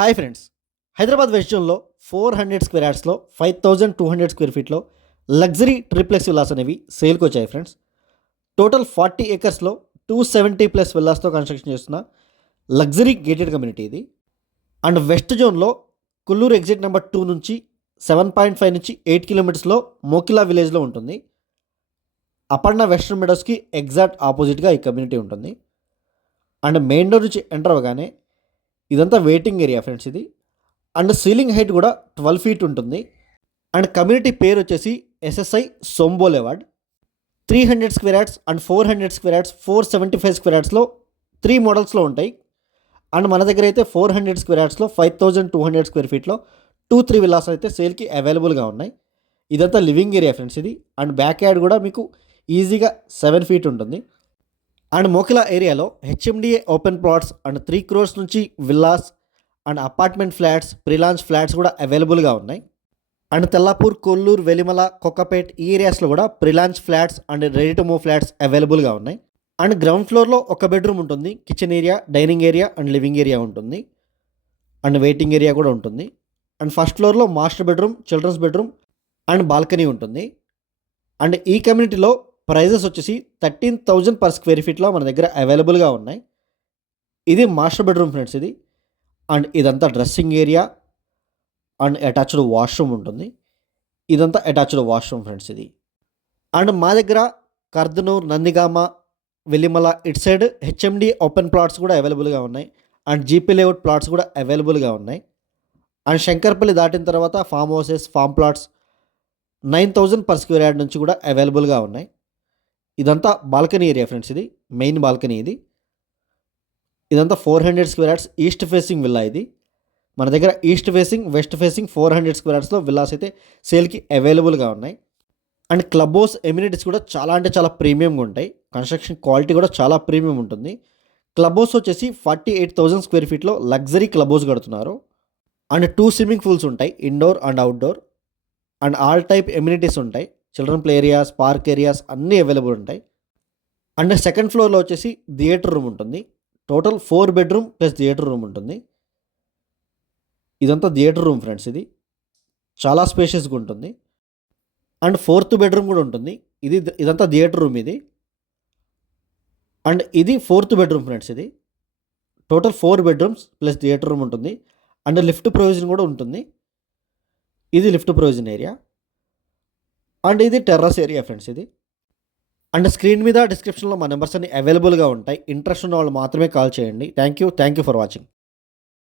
Hi friends, Hyderabad west జోన్లో 400 square యార్డ్స్లో 5200 square ఫీట్లో లగ్జరీ ట్రిప్లెక్స్ విల్లాస్ అనేవి సేల్కి వచ్చాయి ఫ్రెండ్స్. టోటల్ 40 ఏకర్స్లో 270+ విల్లాస్తో కన్స్ట్రక్షన్ చేస్తున్న లగ్జరీ గేటెడ్ కమ్యూనిటీ ఇది. అండ్ వెస్ట్ జోన్లో కొల్లూరు ఎగ్జిట్ నెంబర్ 2 నుంచి 7.5 నుంచి 8 కిలోమీటర్స్లో మోకిలా విలేజ్లో ఉంటుంది. అపర్ణ వెస్ట్రన్ మెడోస్కి ఎగ్జాక్ట్ ఆపోజిట్గా ఈ కమ్యూనిటీ ఉంటుంది. అండ్ మెయిన్ డోర్ నుంచి ఎంటర్ అవ్వగానే ఇదంతా వెయిటింగ్ ఏరియా ఫ్రెండ్స్ ఇది. అండ్ సీలింగ్ హైట్ కూడా 12 ఫీట్ ఉంటుంది. అండ్ కమ్యూనిటీ పేరు వచ్చేసి ఎస్ఎస్ఐ సోంబోలేవాడ్. 300 square yards and 400 square yards 475 square యార్డ్స్లో 3 మోడల్స్లో ఉంటాయి. అండ్ మన దగ్గర అయితే 400 స్క్వేర్ యార్డ్స్లో 5200 స్క్వేర్ ఫీట్లో 2-3 విల్లాస్ అయితే సేల్కి అవైలబుల్గా ఉన్నాయి. ఇదంతా లివింగ్ ఏరియా ఫ్రెండ్స్ ఇది. అండ్ బ్యాక్ యార్డ్ కూడా మీకు ఈజీగా 7 ఫీట్ ఉంటుంది. అండ్ మోకిలా ఏరియాలో HMDA open plots and 3 crores నుంచి villas and apartment flats, prelaunch flats కూడా అవైలబుల్గా ఉన్నాయి. అండ్ తెల్లాపూర్, కొల్లూరు, వెలిమల, కొక్కపేట్ ఈ ఏరియాస్లో కూడా prelaunch flats and ready to move flats అవైలబుల్గా ఉన్నాయి. అండ్ గ్రౌండ్ ఫ్లోర్లో ఒక బెడ్రూమ్ ఉంటుంది, kitchen area, dining area and living area ఉంటుంది. అండ్ వెయిటింగ్ ఏరియా కూడా ఉంటుంది. అండ్ ఫస్ట్ ఫ్లోర్లో master bedroom, children's bedroom and balcony ఉంటుంది. అండ్ ఈ కమ్యూనిటీలో ప్రైజెస్ వచ్చేసి 13,000 per స్క్వేర్ ఫీట్లో మన దగ్గర అవైలబుల్గా ఉన్నాయి. ఇది మాస్టర్ బెడ్రూమ్ ఫ్రెండ్స్ ఇది. అండ్ ఇదంతా dressing area and attached washroom ఉంటుంది. ఇదంతా అటాచ్డ్ వాష్రూమ్ ఫ్రెండ్స్ ఇది. అండ్ మా దగ్గర కర్దనూర్, నందిగామ, వెల్లిమల ఇటు సైడ్ హెచ్ఎండి ఓపెన్ ప్లాట్స్ కూడా అవైలబుల్గా ఉన్నాయి. అండ్ జీపీ లేఅవుట్ ప్లాట్స్ కూడా అవైలబుల్గా ఉన్నాయి. అండ్ శంకర్పల్లి దాటిన తర్వాత farm houses, farm plots 9,000 per square yard నుంచి కూడా అవైలబుల్గా ఉన్నాయి. ఇదంతా బాల్కనీ ఏరియా ఫ్రెండ్స్ ఇది, మెయిన్ బాల్కనీ ఇది. ఇదంతా 400 square yards east facing villa ఇది. మన దగ్గర east facing, west facing 400 square యార్డ్స్లో విల్లాస్ అయితే సేల్కి అవైలబుల్గా ఉన్నాయి. అండ్ క్లబ్ హౌస్ ఎమ్యూనిటీస్ కూడా చాలా అంటే చాలా ప్రీమియంగా ఉంటాయి. కన్స్ట్రక్షన్ క్వాలిటీ కూడా చాలా ప్రీమియం ఉంటుంది. క్లబ్ హౌస్ వచ్చేసి 48,000 స్క్వేర్ ఫీట్లో లగ్జరీ క్లబ్ హౌస్ కడుతున్నారు. అండ్ 2 స్విమ్మింగ్ పూల్స్ ఉంటాయి, indoor and outdoor. And all type amenities ఉంటాయి, children play areas, park areas అన్నీ అవైలబుల్ ఉంటాయి. అండ్ సెకండ్ ఫ్లోర్లో వచ్చేసి థియేటర్ రూమ్ ఉంటుంది. Total 4 bedroom plus theatre room ఉంటుంది. ఇదంతా థియేటర్ రూమ్ ఫ్రెండ్స్ ఇది. చాలా స్పేషియస్గా ఉంటుంది. అండ్ 4th బెడ్రూమ్ కూడా ఉంటుంది. ఇదంతా థియేటర్ రూమ్ ఇది. అండ్ ఇది 4th బెడ్రూమ్ ఫ్రెండ్స్ ఇది. Total 4 bedrooms plus theatre room ఉంటుంది. అండ్ లిఫ్ట్ ప్రొవిజన్ కూడా ఉంటుంది. ఇది లిఫ్ట్ ప్రొవిజన్ ఏరియా. అండ్ ఇది టెర్రస్ ఏరియా ఫ్రెండ్స్ ఇది. అండ్ స్క్రీన్ మీద డిస్క్రిప్షన్లో మా నెంబర్స్ అన్ని అవైలబుల్గా ఉంటాయి. ఇంట్రెస్ట్ ఉన్న వాళ్ళు మాత్రమే కాల్ చేయండి. Thank you for watching.